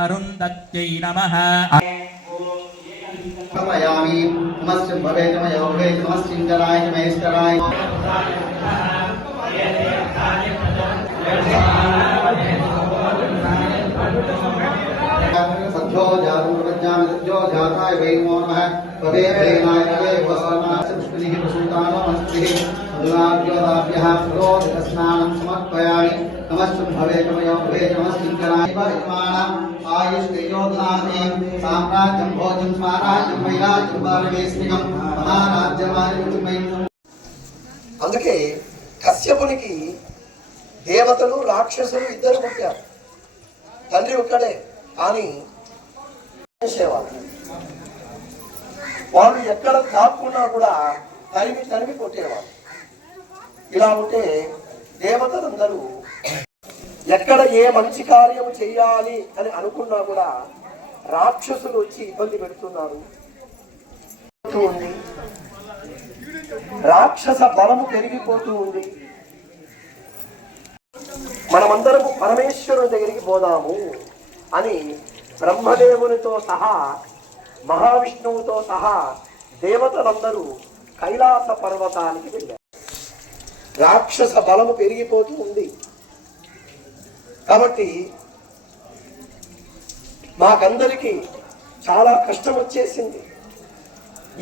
अरुन्धत्यै नमः। समयामि नमस्य भवे नमः योगे नमः सिंधराय महेश्वराय। सद्यो जातु, प्रज्ञामि सद्यो जाताय, वै नमः भवे प्रेमाय भवे वसनाय पुष्पिः प्रसूतानो मस्तिः సామ్రాజ్యం అందుకే కశ్యపునికి దేవతలు రాక్షసులు ఇద్దరు పుట్టారు। తండ్రి ఒక్కడే కానీ వాళ్ళు ఎక్కడ దాక్కున్నా కూడా తరిమి తరిమి కొట్టేవాళ్ళు ఇలా ఉంటే దేవతలందరూ ఎక్కడ ఏ మంచి కార్యం చేయాలి అని అనుకున్నా కూడా రాక్షసులు వచ్చి ఇబ్బంది పెడుతున్నారు. ఉంది. రాక్షస బలము పెరిగిపోతూ ఉంది. మనమందరము పరమేశ్వరుని దగ్గరికి పోదాము అని బ్రహ్మదేవునితో సహా మహావిష్ణువుతో సహా దేవతలందరూ కైలాస పర్వతానికి వెళ్ళారు. రాక్షస బలము పెరిగిపోతూ ఉంది. కాబట్టి మాకందరికీ చాలా కష్టం వచ్చేసింది.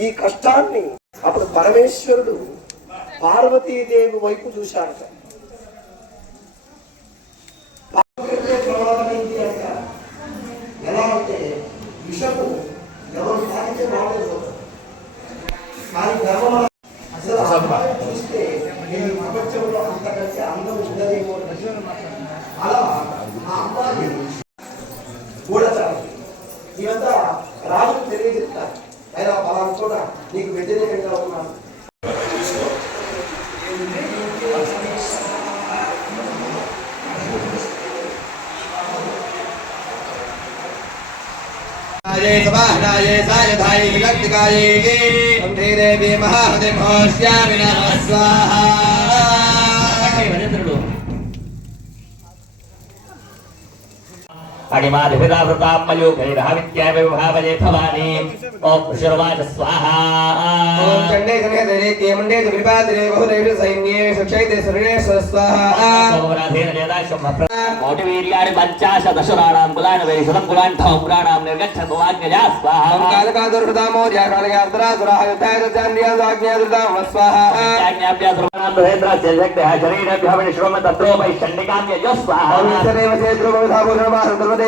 ఈ కష్టాన్ని అప్పుడు పరమేశ్వరుడు పార్వతీదేవి వైపు చూశాడట ప్రమాదం ఏంటి అంట? ఎలా అంటే విషము చూస్తే నేను ఈ ప్రపంచంలో అంతకంటే అందం ఉండదేమో అలా ఆ అమ్మాయి గూఢచారం. ఇవంతా రాజుకు తెలియజెప్తారు అయినా పలాను కూడా నీకు వ్యతిరేకంగా ఉన్నాను जय सवाहनाय सायधाय विलक्तिकाय वन्दे देवी महादेवोऽस्यामि नमः स्वाहा अणिमादिहृदावृतामयोगैराविद्याविभावये भवानी ॐ पुरुषर्वाच स्वाहा। ॐ चण्डे चण्डे धने ते मण्डे दुर्विपादने बहुदेव सैन्ये सुक्षैते सर्वेश स्वाहा ॐ राधेन जयदाशं कोटिवीर्याणि पञ्चाशदशुराणां कुलान् वैशुलं कुलान् धौम्राणां निर्गच्छन्तु वाग्नजा स्वाहा कालकादुर्हृदामो ज्याकालयात्रा दुराहयुताय चान्द्रियादाज्ञादृतां स्वाहा ज्ञाप्यासुराणां दुहेन्द्राश्चर्यक्तः शरीरभ्यः विश्वं तत्रोपैषण्डिकां यजस्वाहा विश्वदेव चेत्रोपविधाभूषणमासं दुर्वदे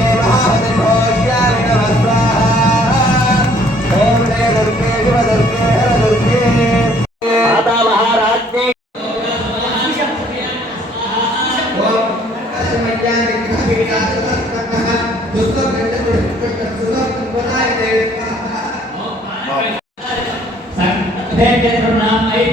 ॐ